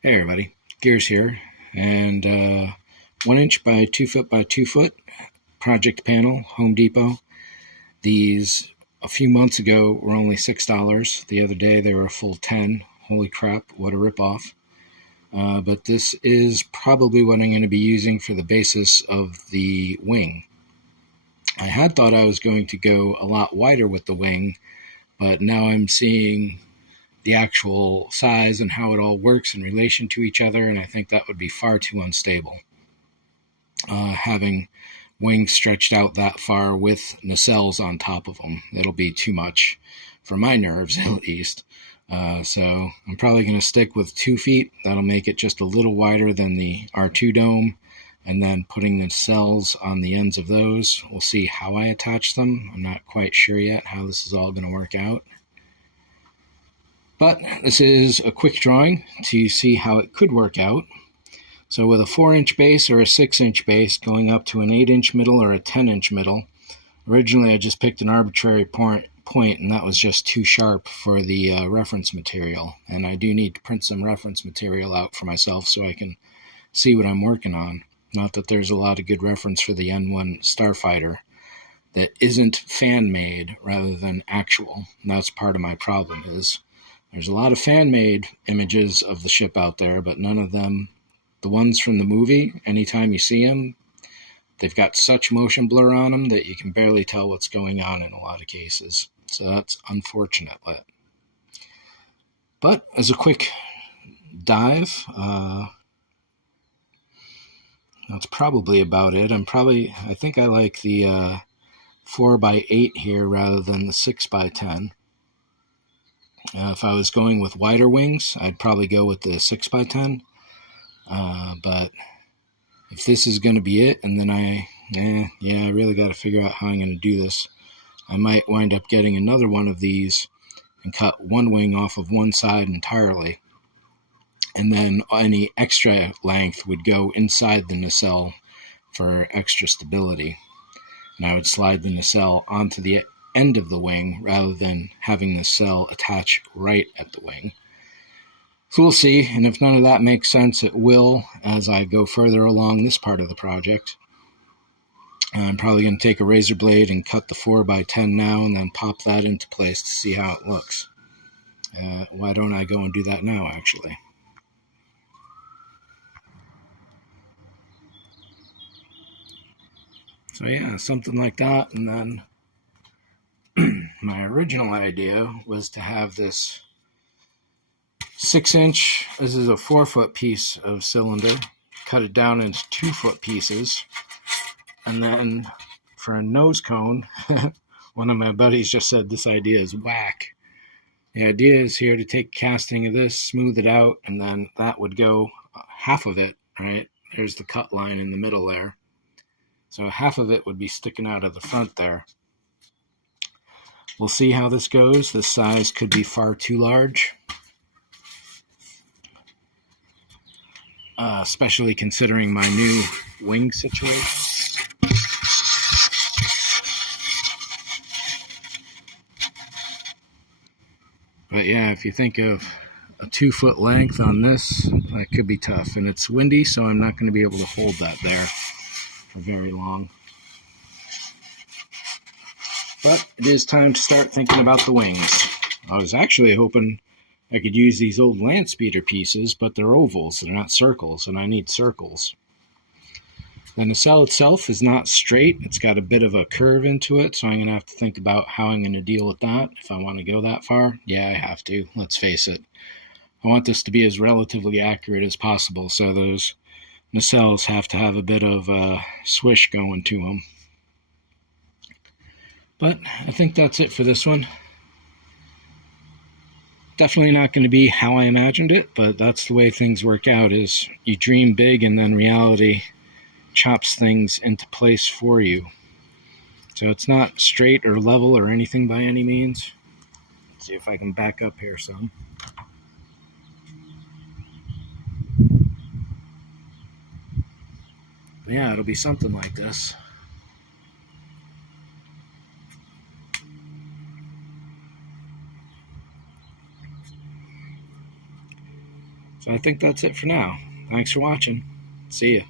Hey everybody, Gears here, and 1 inch by 2 foot by 2 foot project panel, Home Depot. These a few months ago were only $6. The other day they were a full 10. Holy crap, what a ripoff. But this is probably what I'm going to be using for the basis of the wing. I had thought I was going to go a lot wider with the wing, but now I'm seeing the actual size and how it all works in relation to each other, and I think that would be far too unstable. Having wings stretched out that far with nacelles on top of them, it'll be too much for my nerves, at least. So I'm probably going to stick with 2 feet. That'll make it just a little wider than the R2 dome, and then putting the nacelles on the ends of those. We'll see how I attach them. I'm not quite sure yet how this is all going to work out. But this is a quick drawing to see how it could work out. So with a 4-inch base or a 6-inch base going up to an 8-inch middle or a 10-inch middle, originally I just picked an arbitrary point and that was just too sharp for the reference material. And I do need to print some reference material out for myself so I can see what I'm working on. Not that there's a lot of good reference for the N1 Starfighter that isn't fan-made rather than actual. And that's part of my problem is there's a lot of fan-made images of the ship out there, but none of them, the ones from the movie, anytime you see them, they've got such motion blur on them that you can barely tell what's going on in a lot of cases. So that's unfortunate. But as a quick dive, that's probably about it. I think I like the 4x8 here rather than the 6x10. If I was going with wider wings, I'd probably go with the 6x10. But if this is going to be it, and then I really got to figure out how I'm going to do this. I might wind up getting another one of these and cut one wing off of one side entirely. And then any extra length would go inside the nacelle for extra stability. And I would slide the nacelle onto the end of the wing rather than having the nacelle attach right at the wing. So we'll see, and if none of that makes sense, it will as I go further along this part of the project. I'm probably going to take a razor blade and cut the 4x10 now and then pop that into place to see how it looks. Why don't I go and do that now, actually? So yeah, something like that, and then my original idea was to have this 6-inch, this is a 4-foot piece of cylinder, cut it down into 2-foot pieces, and then for a nose cone, one of my buddies just said this idea is whack. The idea is here to take a casting of this, smooth it out, and then that would go half of it, right? There's the cut line in the middle there. So half of it would be sticking out of the front there. We'll see how this goes. This size could be far too large. Especially considering my new wing situation. But yeah, if you think of a 2-foot length on this, that could be tough. And it's windy, so I'm not going to be able to hold that there for very long. But it is time to start thinking about the wings. I was actually hoping I could use these old land speeder pieces, but they're ovals, they're not circles, and I need circles. The nacelle itself is not straight, it's got a bit of a curve into it, so I'm going to have to think about how I'm going to deal with that if I want to go that far. Yeah, I have to, let's face it. I want this to be as relatively accurate as possible, so those nacelles have to have a bit of a swish going to them. But I think that's it for this one. Definitely not going to be how I imagined it, but that's the way things work out, is you dream big and then reality chops things into place for you. So it's not straight or level or anything by any means. Let's see if I can back up here some. But yeah, it'll be something like this. So I think that's it for now. Thanks for watching. See ya.